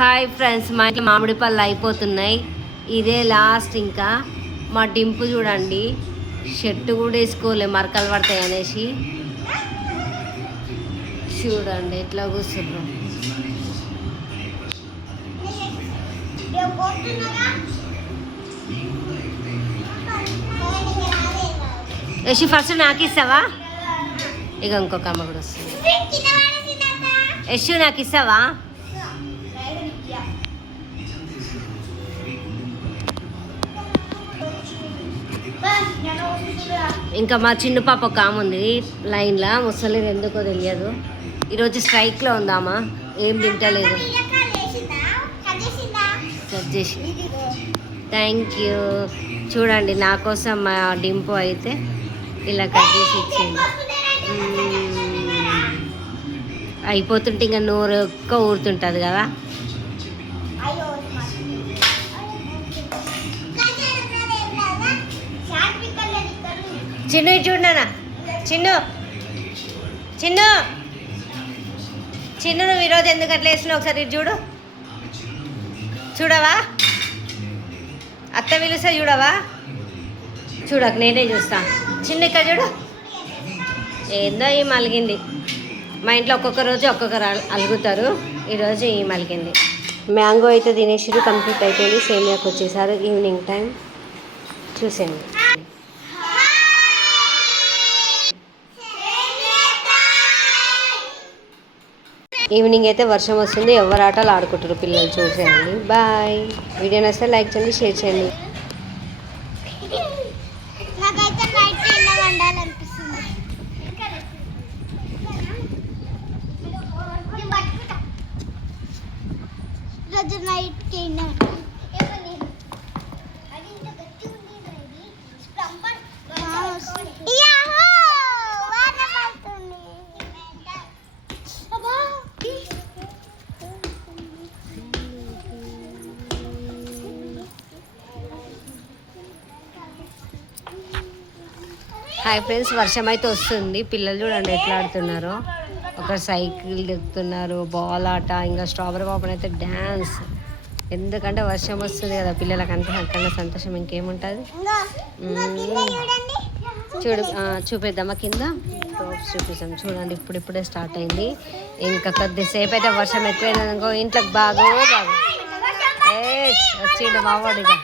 Hi friends, మా ఇంట్లో మామిడి పళ్ళు అయిపోతున్నాయి. ఇదే లాస్ట్. ఇంకా మా డింపు చూడండి, షర్టు కూడా వేసుకోలే మరకలు పడతాయి అనేసి. చూడండి ఎట్లా కూర్చుండ్రు. యశి ఫస్ట్ నాకు ఇస్తావా? ఇక ఇంకొక అమ్మ కూడా వస్తుంది. యశు నాకు ఇస్తావా? ఇంకా మా చిన్న పాప ఒక ఆమె ఉంది లైన్లో, ముసలిది ఎందుకో తెలియదు. ఈరోజు స్ట్రైక్లో ఉందామా, ఏం తింటలేదు. కట్ చేసి థ్యాంక్ యూ. చూడండి నా కోసం మా డింపు అయితే ఇలా కట్ చేసి ఇచ్చింది. అయిపోతుంటే ఇంకా నోరు ఎక్కువ ఊరుతుంటుంది కదా. చిన్ను చూడనా, చిన్ను చిన్ను చిన్ను నువ్వు ఈరోజు ఎందుకు అట్లా వేసినావు? ఒకసారి చూడు, చూడవా? అత్త పిలుస్తా చూడవా? చూడక నేనే చూస్తా. చిన్న ఇక్కడ చూడు, ఏందో ఈ మలిగింది. మా ఇంట్లో ఒక్కొక్క రోజు ఒక్కొక్కరు అలుగుతారు. ఈరోజు ఈ మలిగింది. మ్యాంగో అయితే తినేసి కంప్లీట్ అయిపోయింది. సేమియాకి వచ్చేసారు ఈవినింగ్ టైం. చూసేయండి. ఈవినింగ్ అయితే వర్షం వస్తుంది, ఎవరు ఆటలు ఆడుకుంటారు పిల్లలు. చూసేయండి. బాయ్. వీడియో నచ్చితే లైక్ చేయండి, షేర్ చేయండి. హాయ్ ఫ్రెండ్స్, వర్షం అయితే వస్తుంది. పిల్లలు చూడండి ఎట్లా ఆడుతున్నారో. ఒక సైకిల్ దిగుతున్నారు, బాల్ ఆట, ఇంకా స్ట్రాబెరీ పాపన్ అయితే డ్యాన్స్. ఎందుకంటే వర్షం వస్తుంది కదా, పిల్లలకి అంతకన్నా సంతోషం ఇంకేముంటుంది. చూపిద్దామా కింద టాప్స్ చూపిస్తాం. చూడండి ఇప్పుడిప్పుడే స్టార్ట్ అయింది. ఇంకా కొద్దిసేపు అయితే వర్షం ఎక్కువైందనుకో ఇంట్లోకి బాగా వచ్చిండు మావాడిగా.